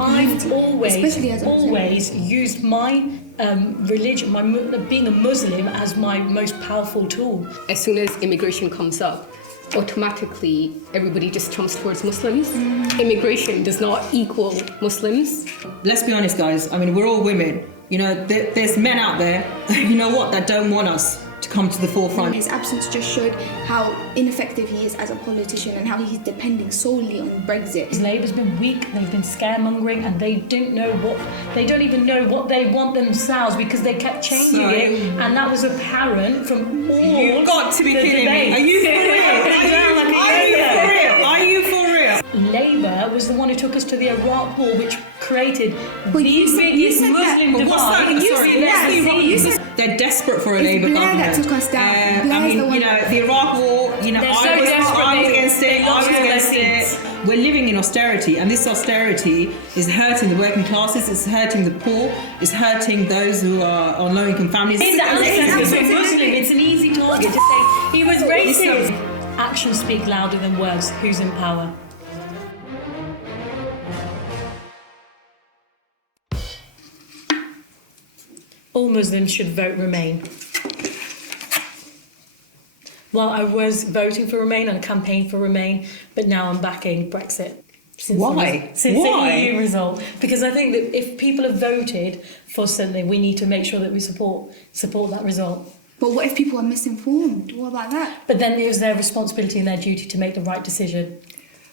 I've community. always used my religion, being a Muslim, as my most powerful tool. As soon as immigration comes up, automatically everybody just jumps towards Muslims. Immigration does not equal Muslims. Let's be honest, guys. I mean, we're all women. You know, there's men out there, you know what, that don't want us to come to the forefront. His absence just showed how ineffective he is as a politician and how he's depending solely on Brexit. Labour's been weak, they've been scaremongering, and they don't even know what they want themselves, because they kept changing it, and that was apparent from all. You've got to be kidding me. Are you for real? Labour was the one who took us to the Iraq War, which created the biggest Muslim divide. They're desperate for a Labour government. That took us down. I mean, you know, the Iraq War, you know, I was against it. We're living in austerity, and this austerity is hurting the working classes, it's hurting the poor, it's hurting those who are on low-income families. It's an easy target to say he was racist. Actions speak louder than words. Who's in power? All Muslims should vote Remain. Well, I was voting for Remain and campaigned for Remain, but now I'm backing Brexit. Why? Since the EU result. Because I think that if people have voted for something, we need to make sure that we support that result. But what if people are misinformed? What about that? But then it was their responsibility and their duty to make the right decision.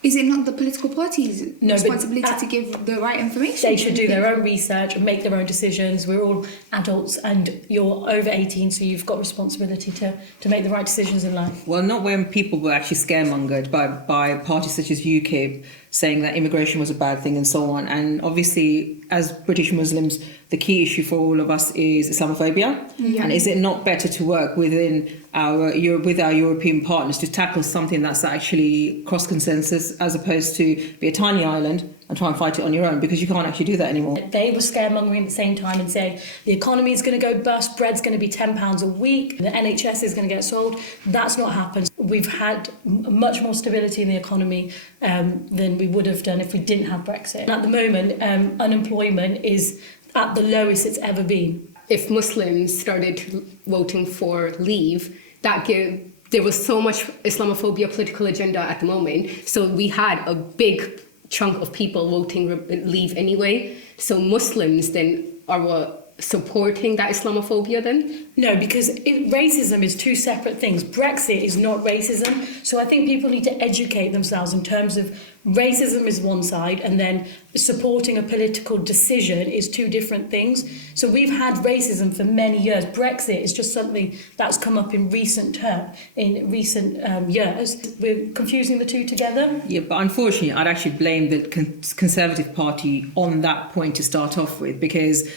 Is it not the political party's responsibility to give the right information? They should do their own research and make their own decisions. We're all adults and you're over 18, so you've got responsibility to make the right decisions in life. Well, not when people were actually scaremongered by parties such as UKIP, saying that immigration was a bad thing and so on. And obviously, as British Muslims, the key issue for all of us is Islamophobia. Yeah. And is it not better to work with our European partners to tackle something that's actually cross-consensus, as opposed to be a tiny island and try and fight it on your own, because you can't actually do that anymore. They were scaremongering at the same time and saying the economy is going to go bust, bread's going to be £10 a week, the NHS is going to get sold. That's not happened. We've had much more stability in the economy than we would have done if we didn't have Brexit. And at the moment, unemployment is at the lowest it's ever been. If Muslims started voting for Leave, there was so much Islamophobia political agenda at the moment, so we had a big chunk of people voting Leave anyway. So Muslims then are supporting that Islamophobia then? No, because racism is two separate things. Brexit is not racism. So I think people need to educate themselves in terms of racism is one side and then supporting a political decision is two different things. So we've had racism for many years. Brexit is just something that's come up in recent years. We're confusing the two together. Yeah, but unfortunately, I'd actually blame the Conservative Party on that point to start off with, because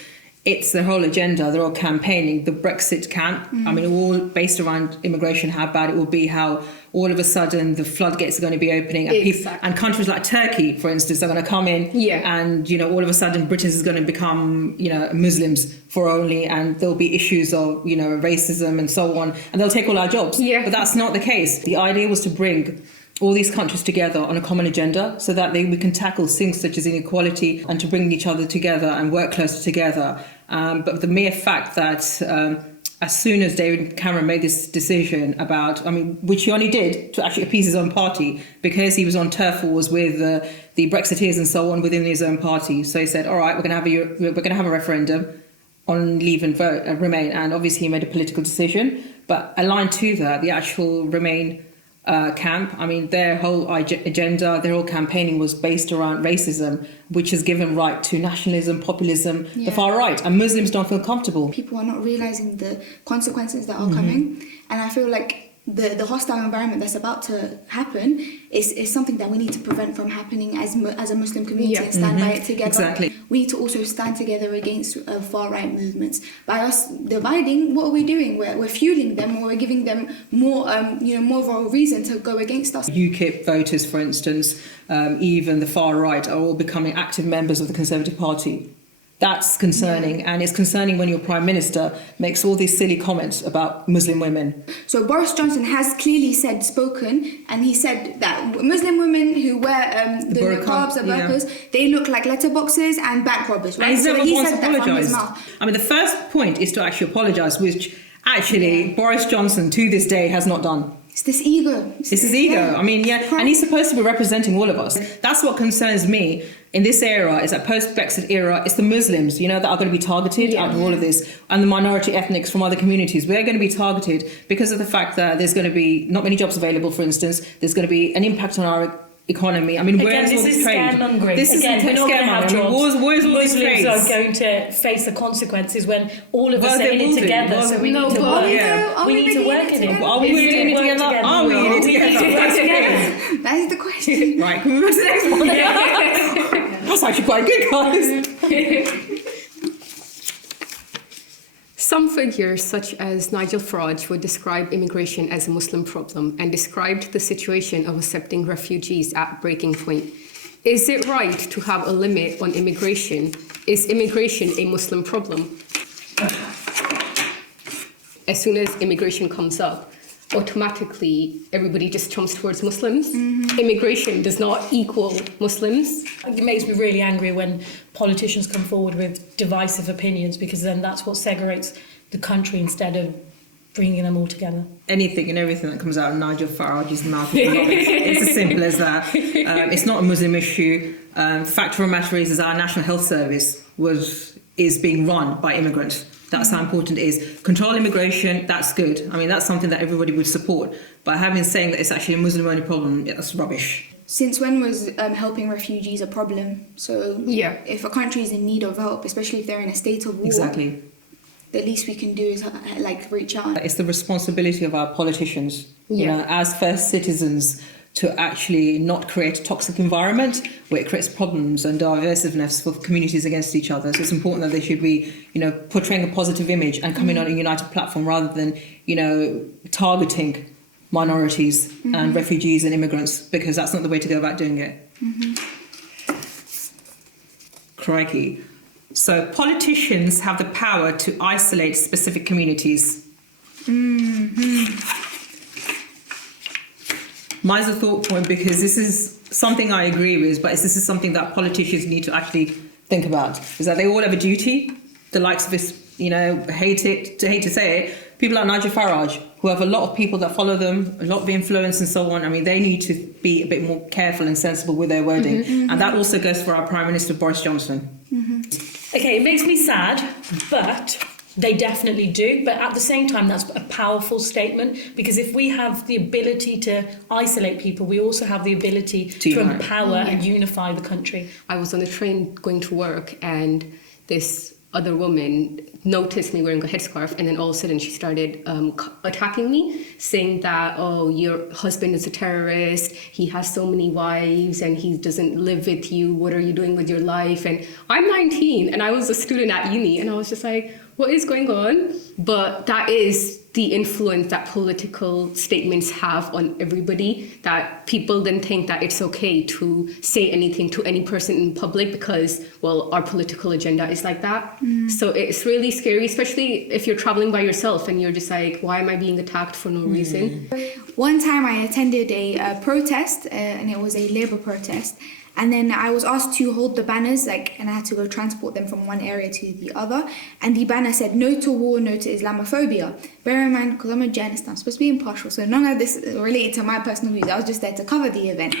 it's their whole agenda. They're all campaigning the Brexit camp. I mean, all based around immigration, how bad it will be, how all of a sudden the floodgates are going to be opening, and, and countries like Turkey, for instance, are going to come in, and all of a sudden Britain is going to become Muslims for only, and there'll be issues of racism and so on, and they'll take all our jobs. But that's not the case. The idea was to bring all these countries together on a common agenda so that we can tackle things such as inequality and to bring each other together and work closer together. But the mere fact that as soon as David Cameron made this decision about, which he only did to actually appease his own party, because he was on turf wars with the Brexiteers and so on within his own party. So he said, all right, we're going to have a referendum on Leave and vote Remain. And obviously he made a political decision. But aligned to that, the actual Remain camp, their whole agenda, their whole campaigning was based around racism, which has given right to nationalism, populism, the far right, and Muslims don't feel comfortable. People are not realising the consequences that are coming, and I feel like the hostile environment that's about to happen is something that we need to prevent from happening as a Muslim community and stand by it together. Exactly. We need to also stand together against far-right movements. By us dividing, what are we doing? We're fueling them, or we're giving them more of a reason to go against us. UKIP voters, for instance, even the far right, are all becoming active members of the Conservative Party. That's concerning, and it's concerning when your Prime Minister makes all these silly comments about Muslim women. So Boris Johnson has clearly spoken, and he said that Muslim women who wear the burqa, niqabs, the yeah. burqas, they look like letterboxes and bank robbers, And right? he's never he once said that from his apologised. mouth. I mean, the first point is to actually apologise, which actually Boris Johnson to this day has not done. It's this ego. It's his ego. Yeah. I mean, yeah, and he's supposed to be representing all of us. That's what concerns me in this era, is that post-Brexit era, it's the Muslims, that are going to be targeted out of all of this, and the minority ethnics from other communities. We're going to be targeted because of the fact that there's going to be not many jobs available, for instance. There's going to be an impact on our economy. I mean, where is all this trade? This is scaremongering. We're not going to have jobs. Where's all this Muslims trade? are going to face the consequences when all of us Well, are they in will it do. together. Well, So we no, need to but- work. Yeah. We need to work in it. Are we really in it together? Are we in it together? That is the question. Right, can we move to the next one? That's actually quite good, guys. Some figures, such as Nigel Farage, would describe immigration as a Muslim problem and described the situation of accepting refugees at breaking point. Is it right to have a limit on immigration? Is immigration a Muslim problem? As soon as immigration comes up, automatically everybody just jumps towards Muslims. Immigration does not equal Muslims. It makes me really angry when politicians come forward with divisive opinions, because then that's what segregates the country instead of bringing them all together. Anything and everything that comes out of Nigel Farage's mouth is rubbish. It's as simple as that. It's not a Muslim issue. Fact of the matter is our National Health Service is being run by immigrants. That's how important it is. Control immigration, that's good. I mean, that's something that everybody would support. But having saying that it's actually a Muslim-only problem, that's rubbish. Since when was helping refugees a problem? So Yeah. if a country is in need of help, especially if they're in a state of war, Exactly. the least we can do is reach out. It's the responsibility of our politicians, Yeah. as first citizens, to actually not create a toxic environment where it creates problems and diversiveness for communities against each other. So it's important that they should be, portraying a positive image and coming on a united platform rather than, targeting minorities and refugees and immigrants, because that's not the way to go about doing it. Crikey. So politicians have the power to isolate specific communities. Mine's a thought point, because this is something I agree with, but this is something that politicians need to actually think about. Is that they all have a duty. The likes of this, hate to say it, people like Nigel Farage, who have a lot of people that follow them, a lot of influence and so on. I mean, they need to be a bit more careful and sensible with their wording. And that also goes for our Prime Minister, Boris Johnson. Okay, it makes me sad, but they definitely do. But at the same time, that's a powerful statement, because if we have the ability to isolate people, we also have the ability to empower and unify the country. I was on the train going to work, and this other woman noticed me wearing a headscarf, and then all of a sudden she started attacking me, saying that, oh, your husband is a terrorist, he has so many wives and he doesn't live with you, what are you doing with your life? And I'm 19 and I was a student at uni, and I was just like, what is going on? But that is the influence that political statements have on everybody, that people then think that it's okay to say anything to any person in public because, well, our political agenda is like that. So it's really scary, especially if you're traveling by yourself and you're just like, why am I being attacked for no reason? One time I attended a protest, and it was a Labour protest. And then I was asked to hold the banners, and I had to go transport them from one area to the other. And the banner said, "No to war, no to Islamophobia." Bear in mind, because I'm a journalist, I'm supposed to be impartial, so none of this related to my personal views. I was just there to cover the event.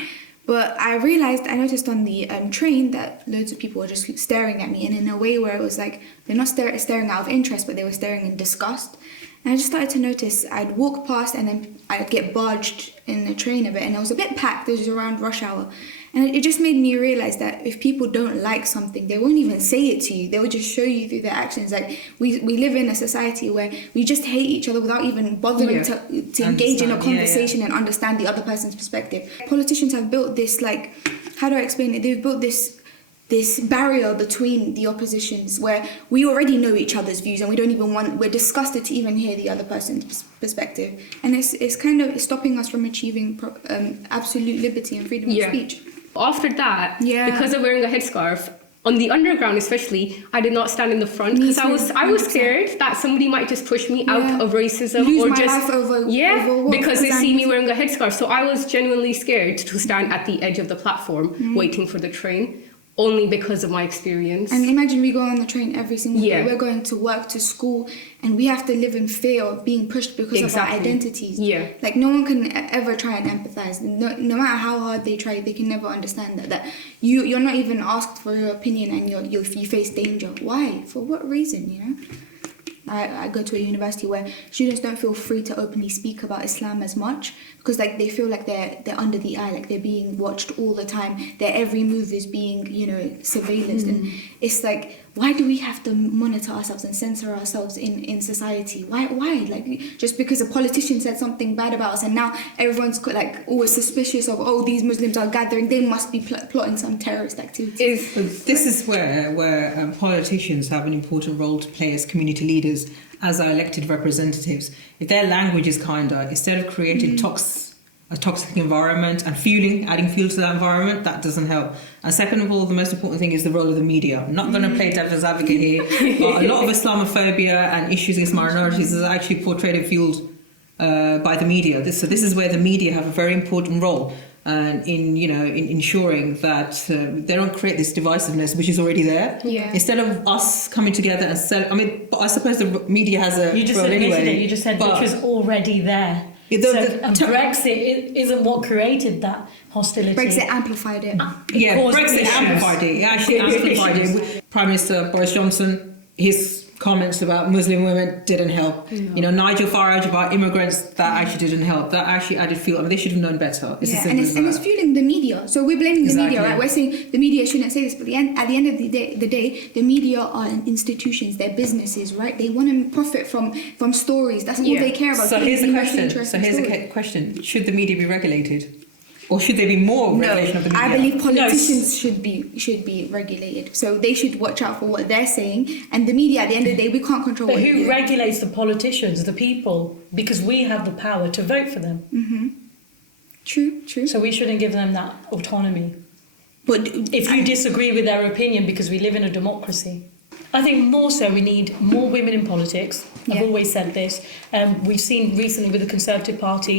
But I noticed on the train that loads of people were just staring at me, and in a way where it was like, they're not staring out of interest, but they were staring in disgust. And I just started to notice, I'd walk past and then I'd get barged in the train a bit, and it was a bit packed, it was around rush hour. And it just made me realise that if people don't like something, they won't even say it to you. They will just show you through their actions. We live in a society where we just hate each other without even bothering to engage in a conversation and understand the other person's perspective. Politicians have built this, how do I explain it? They've built this barrier between the oppositions where we already know each other's views and we're disgusted to even hear the other person's perspective. And it's kind of stopping us from achieving absolute liberty and freedom of speech. After that, because of wearing a headscarf, on the underground especially, I did not stand in the front Me because I was too, 100%. scared that somebody might just push me Yeah. out of racism Lose or my just life over what? because they Because see I'm me wearing a headscarf. So I was genuinely scared to stand at the edge of the platform Mm-hmm. waiting for the train, only because of my experience. And imagine we go on the train every single Yeah. day. We're going to work, to school, and we have to live in fear of being pushed because of our Exactly. identities. Yeah. Like, no one can ever try and empathize. No matter how hard they try, they can never understand that you're not even asked for your opinion and you face danger. Why? For what reason, you know? I go to a university where students don't feel free to openly speak about Islam as much because like they feel like they're under the eye, like they're being watched all the time. Their every move is being, surveilled. And it's like, why do we have to monitor ourselves and censor ourselves in society? Why? Like, just because a politician said something bad about us and now everyone's like always suspicious of, oh, these Muslims are gathering, they must be plotting some terrorist activity. This is where politicians have an important role to play as community leaders, as our elected representatives. If their language is kinder, instead of creating a toxic environment and adding fuel to that environment, that doesn't help. And second of all, the most important thing is the role of the media. I'm not going to play devil's advocate here, but a lot of Islamophobia and issues against minorities is actually portrayed and fueled by the media. So this is where the media have a very important role in ensuring that they don't create this divisiveness which is already there. Yeah. Instead of us coming together and but I suppose the media has a You just role admitted anyway. it. You just said but- which was already there. Yeah, And Brexit isn't what created that hostility. Brexit amplified it. Yeah, caused Brexit issues. amplified it. It actually amplified it. Prime Minister Boris Johnson, his comments about Muslim women didn't help. Nigel Farage about immigrants, that actually didn't help. That actually added fuel. I mean, they should have known better. It's as Yeah, simple and as it's that. fueling the media. So we're blaming the media, Exactly. right? We're saying the media shouldn't say this, but at the end of the day, the media are institutions, they're businesses, right? They want to profit from stories. That's all Yeah. they care about. So here's the Emotionally question. interesting stories. Question. Should the media be regulated? Or should there be more No, regulation of the media? I believe politicians should be regulated. So they should watch out for what they're saying. And the media, at the end of the day, we can't control But what they who do. regulates the politicians, the people? Because we have the power to vote for them. True. So we shouldn't give them that autonomy. But If you disagree with their opinion, because we live in a democracy. I think more so we need more women in politics. I've Yeah. always said this. We've seen recently with the Conservative Party,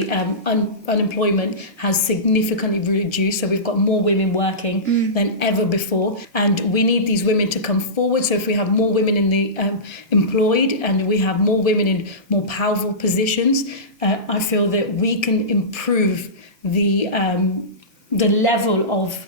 unemployment has significantly reduced. So we've got more women working than ever before. And we need these women to come forward. So if we have more women in the employed and we have more women in more powerful positions, I feel that we can improve the level of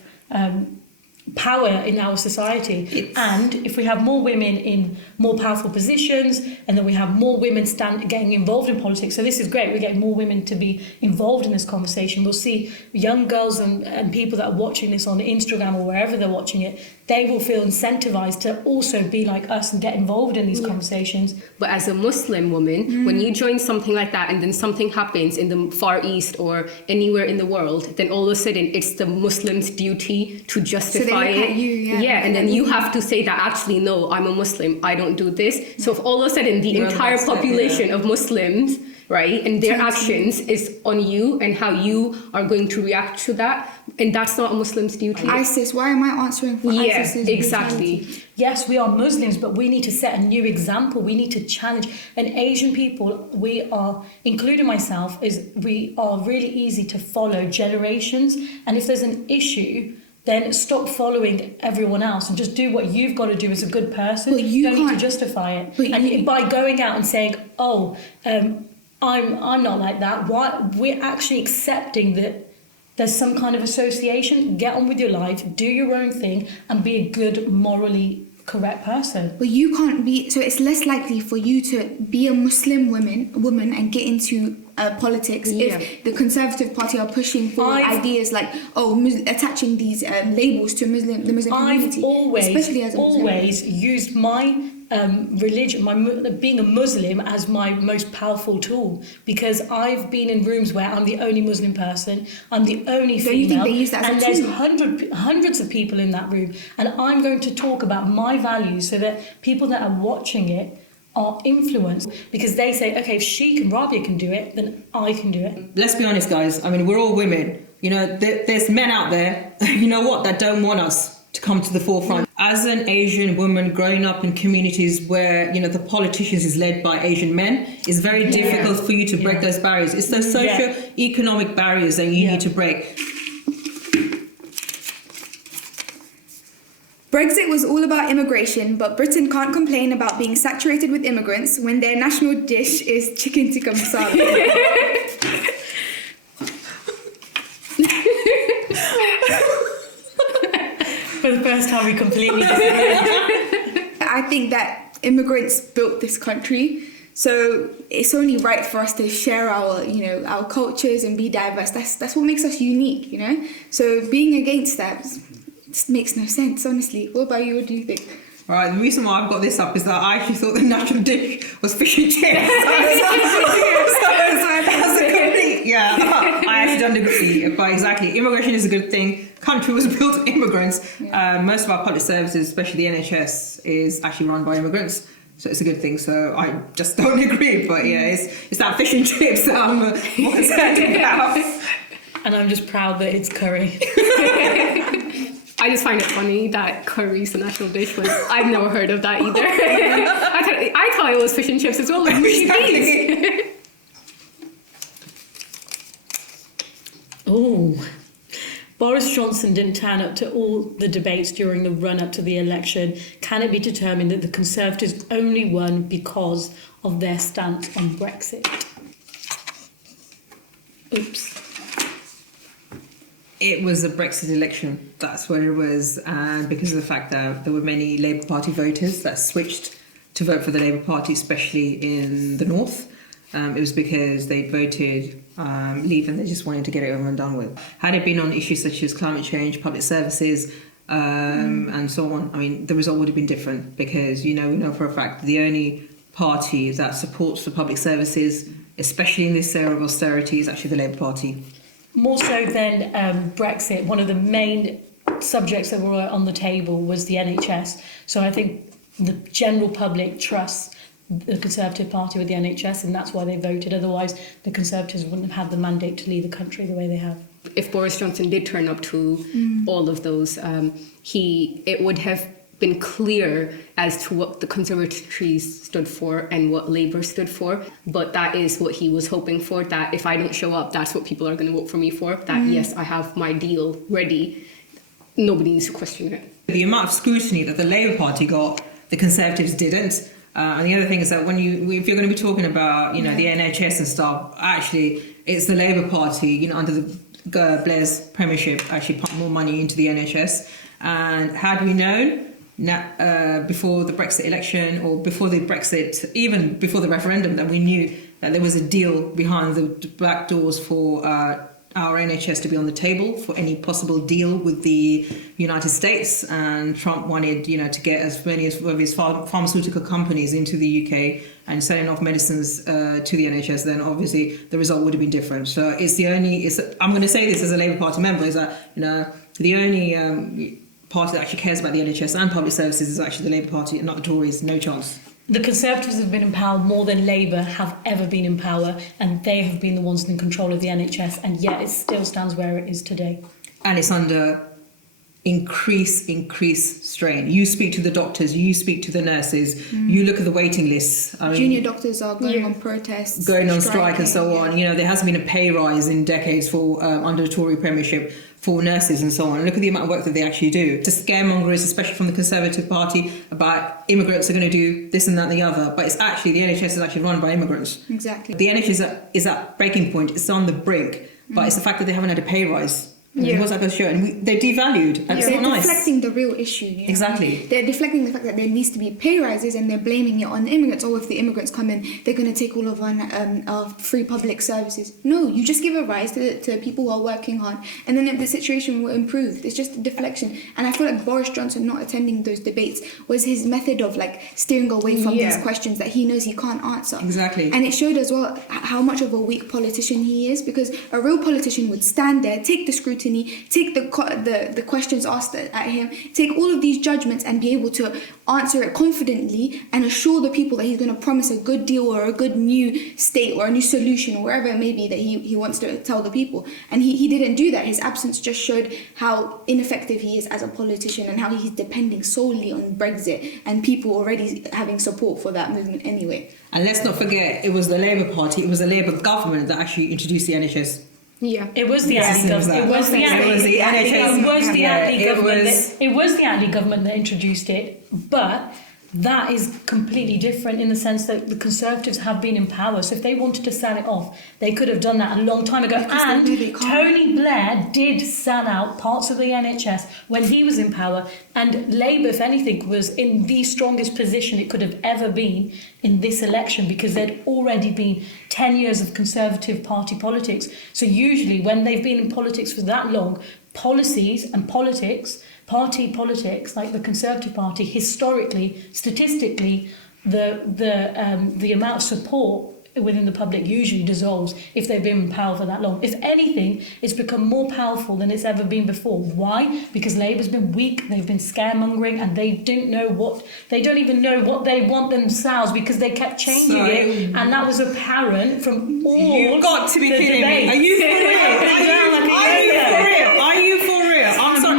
power in our society. And if we have more women in more powerful positions and then we have more women getting involved in politics, so this is great, we're getting more women to be involved in this conversation. We'll see young girls and people that are watching this on Instagram or wherever they're watching it, they will feel incentivized to also be like us and get involved in these conversations. But as a Muslim woman, when you join something like that and then something happens in the Far East or anywhere in the world, then all of a sudden it's the Muslim's duty to justify look it. at you, yeah. And then you have to say that actually, no, I'm a Muslim, I don't do this. So if all of a sudden the You're on entire that step, population yeah. of Muslims, right, and their actions is on you and how you are going to react to that, and that's not a Muslim's duty. ISIS, why am I answering for Yeah, ISIS's exactly. brutality? Yes, we are Muslims, but we need to set a new example. We need to challenge. And Asian people, we are, including myself, we are really easy to follow generations. And if there's an issue, then stop following everyone else and just do what you've got to do as a good person. But you don't need to can't- justify it. but And you- by going out and saying, I'm not like that, why we're actually accepting that there's some kind of association. Get on with your life, do your own thing, and be a good, morally correct person. But you can't be, so it's less likely for you to be a Muslim woman and get into politics Yeah. if the Conservative Party are pushing for I've- ideas like attaching these labels to the Muslim community. Especially as a Muslim. always used my religion, being a Muslim, as my most powerful tool, because I've been in rooms where I'm the only Muslim person, I'm the only female, Don't you think they use that as a and there's tool? hundreds of people in that room, and I'm going to talk about my values so that people that are watching it are influenced, because they say, okay, if Rabia can do it, then I can do it. Let's be honest, guys. I mean, we're all women. There's men out there, that don't want us. to come to the forefront. As an Asian woman growing up in communities where, you know, the politicians is led by Asian men, it's very difficult for you to break those barriers. It's those socio-economic barriers that you need to break. Brexit was all about immigration, but Britain can't complain about being saturated with immigrants when their national dish is chicken tikka masala. For the first time, we completely disagree. I think that immigrants built this country, so it's only right for us to share our, you know, our cultures and be diverse. That's what makes us unique, you know. So being against that just makes no sense, honestly. What about you? What do you think? All right, the reason why I've got this up is that I actually thought the national dish was fish and chips. That's a complete, I actually don't agree. But exactly, immigration is a good thing. Country was built on immigrants. Most of our public services, especially the NHS, is actually run by immigrants. So it's a good thing. So I just don't agree. But it's that fish and chips that I'm more concerned about. And I'm just proud that it's curry. I just find it funny that curry's the national dish when I've never heard of that either. I thought it was fish and chips as well, like mushy peas. Oh, Boris Johnson didn't turn up to all the debates during the run-up to the election. Can it be determined that the Conservatives only won because of their stance on Brexit? Oops. It was a Brexit election. That's what it was. And because of the fact that there were many Labour Party voters that switched to vote for the Labour Party, especially in the north, it was because they voted Leave and they just wanted to get it over and done with. Had it been on issues such as climate change, public services, and so on, I mean, the result would have been different because, you know, we know for a fact that the only party that supports the public services, especially in this era of austerity, is actually the Labour Party. More so than Brexit, one of the main subjects that were on the table was the NHS. So I think the general public trusts the Conservative Party with the NHS, and that's why they voted. Otherwise, the Conservatives wouldn't have had the mandate to lead the country the way they have. If Boris Johnson did turn up to all of those, it would have been clear as to what the Conservatives stood for and what Labour stood for. But that is what he was hoping for, that if I don't show up, that's what people are going to vote for me for. That, yes, I have my deal ready. Nobody needs to question it. The amount of scrutiny that the Labour Party got, the Conservatives didn't. And the other thing is that if you're going to be talking about, you know, the NHS and stuff, actually, it's the Labour Party, you know, under the Blair's premiership, actually put more money into the NHS. And had we known before the Brexit election or before the Brexit, even before the referendum, that we knew that there was a deal behind the back doors for our NHS to be on the table for any possible deal with the United States, and Trump wanted, you know, to get as many of his pharmaceutical companies into the UK and selling off medicines to the NHS, then obviously the result would have been different. So I'm going to say this as a Labour Party member, is that, you know, the only party that actually cares about the NHS and public services is actually the Labour Party and not the Tories. No chance. The Conservatives have been in power more than Labour have ever been in power, and they have been the ones in control of the NHS, and yet it still stands where it is today. And it's under increased strain. You speak to the doctors, you speak to the nurses, you look at the waiting lists. I mean, Junior doctors are going on protests, going on strike and so on. You know, there hasn't been a pay rise in decades for under the Tory premiership for nurses and so on. Look at the amount of work that they actually do. To scaremongers, especially from the Conservative Party, about immigrants are going to do this and that and the other. But it's actually, the NHS is actually run by immigrants. Exactly. The NHS is at breaking point. It's on the brink. But it's the fact that they haven't had a pay rise. What's that going to show? And they're devalued. And it's They're not nice. deflecting the real issue. You know? Exactly. They're deflecting the fact that there needs to be pay rises, and they're blaming it on the immigrants. Oh, if the immigrants come in, they're going to take all of our free public services. No, you just give a rise to people who are working hard, and then the situation will improve. It's just a deflection. And I feel like Boris Johnson not attending those debates was his method of like steering away from these questions that he knows he can't answer. Exactly. And it showed as well how much of a weak politician he is, because a real politician would stand there, take the scrutiny, scrutiny, take the questions asked at him, take all of these judgments and be able to answer it confidently and assure the people that he's going to promise a good deal or a good new state or a new solution or wherever it may be that he wants to tell the people. And he didn't do that. His absence just showed how ineffective he is as a politician and how he's depending solely on Brexit and people already having support for that movement anyway. And let's not forget, it was the Labour Party, it was the Labour government that actually introduced the NHS. Yeah. It was the Attlee government. It was the Attlee government that introduced it, but that is completely different in the sense that the Conservatives have been in power. So if they wanted to sell it off, they could have done that a long time ago. And Tony Blair did sell out parts of the NHS when he was in power. And Labour, if anything, was in the strongest position it could have ever been in this election because there'd already been 10 years of Conservative Party politics. So usually when they've been in politics for that long, policies and party politics, like the Conservative Party, historically, statistically, the amount of support within the public usually dissolves if they've been in power for that long. If anything, it's become more powerful than it's ever been before. Why? Because Labour's been weak, they've been scaremongering, and they don't even know what they want themselves because they kept changing it, and that was apparent from all. You've got to be the kidding me. debates. Are you for real? Are you for real? I'm sorry,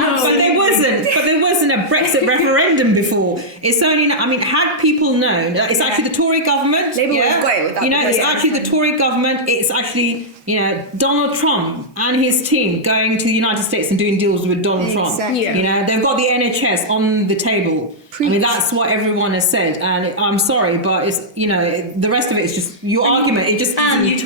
but there wasn't a Brexit referendum before. It's only, had people known, it's actually the Tory government. Labour would have got it with that. It's actually the Tory government. It's actually, Donald Trump and his team going to the United States and doing deals with Donald Trump. Yeah. They've got the NHS on the table. That's what everyone has said, and I'm sorry, but it's the rest of it is just your argument. It just and you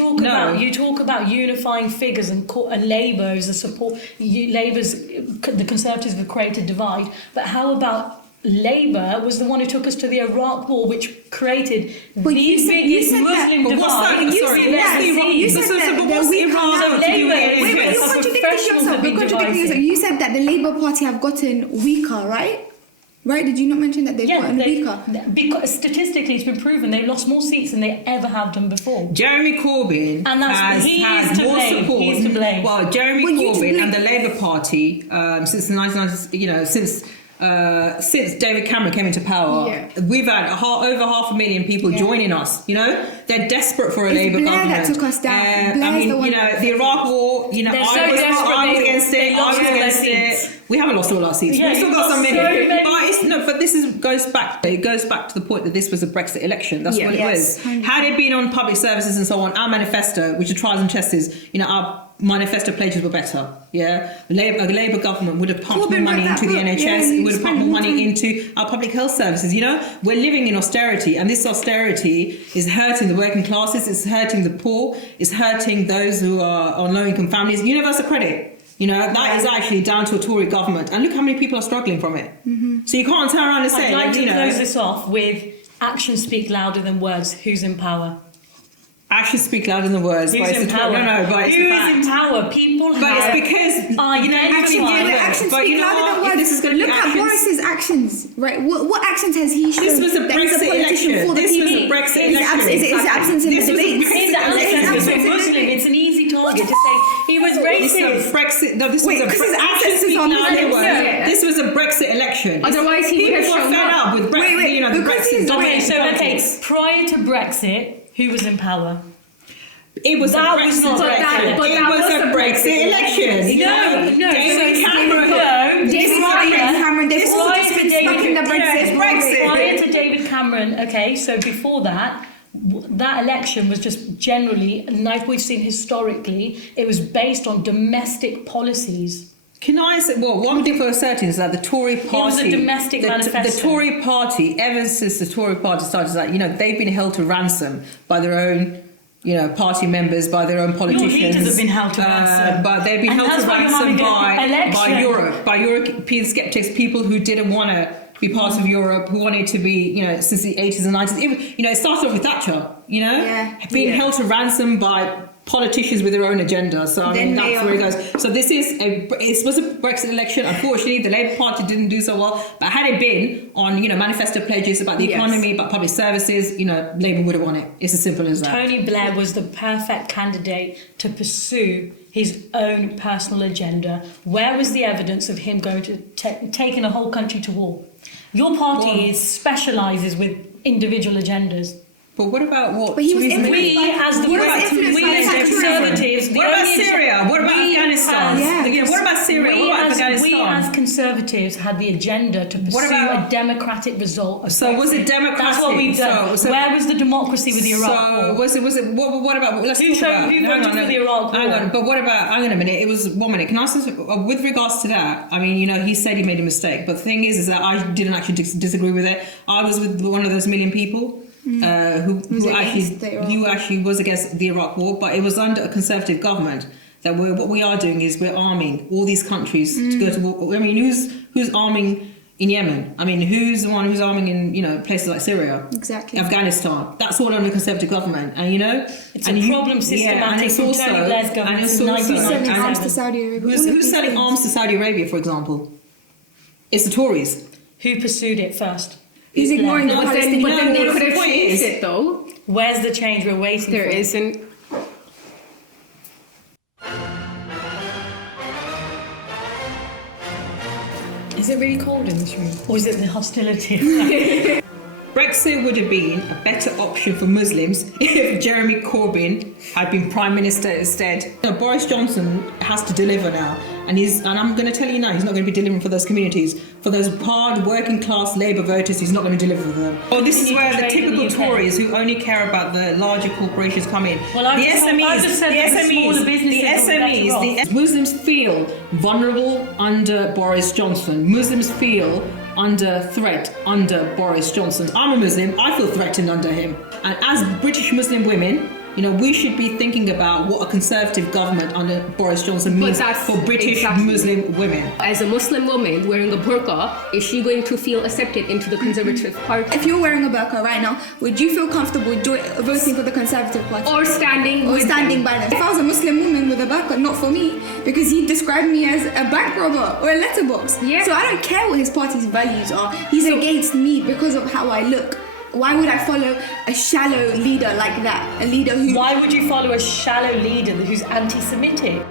talk about unifying figures and Labour as a support. The Conservatives have created divide, but how about Labour was the one who took us to the Iraq War, which created the biggest Muslim divide. You said that you said that the Labour Party have gotten weaker, right? Right? Did you not mention that they've gotten weaker? Because statistically, it's been proven they've lost more seats than they ever have done before. Jeremy Corbyn has more support. He's to blame. Well, Jeremy Corbyn and the Labour Party since the 1990s, since David Cameron came into power, we've had over 500,000 people joining us. They're desperate for a Labour government. That took us down. The Iraq War. I was against it. I was against it. We haven't lost all our seats. Yeah, We've still got some many. So But this goes back to the point that this was a Brexit election. That's what it was. 100%. Had it been on public services and so on, our manifesto, which are trials and chesters, our manifesto pledges were better. Yeah, a Labour government would have pumped more money into the NHS. It would have pumped more money into our public health services. We're living in austerity, and this austerity is hurting the working classes. It's hurting the poor. It's hurting those who are on low-income families. Universal credit. That is actually down to a Tory government, and look how many people are struggling from it. Mm-hmm. So you can't turn around and say, I'd like to close this off with actions speak louder than words. Who's in power? Actions speak louder than words. Who's in power? But Who is in power? People have... But it's because... actions speak louder than words. This is going to Look at Boris's actions, right? What actions has he shown? This was a Brexit election. Is it absence in the debates? It's an easy target to say he was racist. This was a Brexit election. Otherwise, he would have shown up with Brexit. Okay, prior to Brexit, who was in power? It was a Brexit election. No. David Cameron. They've all just been stuck in the Brexit. Prior to David Cameron, okay, so before that election was just generally, like we've seen historically, it was based on domestic policies. Can I say, one thing for certain is that the Tory party... It was a domestic manifesto. The Tory party, ever since the Tory party started, they've been held to ransom by their own... party members, by their own politicians. Your leaders have been held to ransom. But they've been held to ransom by Europe, by European skeptics, people who didn't want to be part of Europe, who wanted to be, since the 80s and 90s. It started off with Thatcher, being held to ransom by politicians with their own agenda. So I mean, Then they that's where it are. goes. So it was a Brexit election. Unfortunately, the Labour Party didn't do so well. But had it been on, manifesto pledges about the Yes. economy, about public services, Labour would have won it. It's as simple as that. Tony Blair was the perfect candidate to pursue his own personal agenda. Where was the evidence of him going to taking a whole country to war? Your party specialises with individual agendas. But what about what? But he was Theresa influenced May- We, as the He was influenced we by as the Conservatives, the What about only Syria? What about we Afghanistan? as- Yeah. Again, what about Syria? We What about as, Afghanistan? we as Conservatives had the agenda to pursue about- a democratic result. Of So was it Brexit. democratic? That's what we've done. So- Where was the democracy with the Iraq So war? was it? What about? Let's Who talk about. who hang on, voted for the Iraq hang war? on, but what about? Hang on a minute. It was 1 minute. Can I ask this, with regards to that? I mean, he said he made a mistake, but the thing is that I didn't actually disagree with it. I was with one of those million people. Who's against the Iraq Who actually was against the Iraq war, but it was under a conservative government. That what we are doing is we're arming all these countries to go to war. I mean, who's arming in Yemen? I mean, who's the one who's arming in places like Syria, Exactly. Afghanistan? That's all under a conservative government, and It's a problem systematic from Tony Blair's government it's in also- 1997. Selling arms to Saudi Arabia. All of Who's these selling things. arms to Saudi Arabia, for example? It's the Tories. Who pursued it first? He's ignoring the But then, Palestinian but then they No, could have the point changed is- it though. Where's the change we're waiting There for? isn't. Is it really cold in this room? Or is it the hostility? Brexit would have been a better option for Muslims if Jeremy Corbyn had been Prime Minister instead. Boris Johnson has to deliver now, and I'm going to tell you now, he's not going to be delivering for those communities, for those hard working class Labour voters. He's not going to deliver for them. Well, this is where the Trade in typical the UK. Tories who only care about the larger corporations come in. Well, I've just said that the smaller businesses will be better off. Muslims feel vulnerable under Boris Johnson. Muslims feel under threat under Boris Johnson. I'm a Muslim, I feel threatened under him. And as British Muslim women, we should be thinking about what a conservative government under Boris Johnson means that's for British exactly. Muslim women. As a Muslim woman wearing a burqa, is she going to feel accepted into the Conservative Party? If you're wearing a burqa right now, would you feel comfortable voting for the Conservative Party? Or standing Or with standing them? by them? If I was a Muslim woman with a burqa, not for me, because he described me as a bank robber or a letterbox. Yeah. So I don't care what his party's values are. He's against me because of how I look. Why would I follow a shallow leader like that? A leader who... Why would you follow a shallow leader who's anti-Semitic?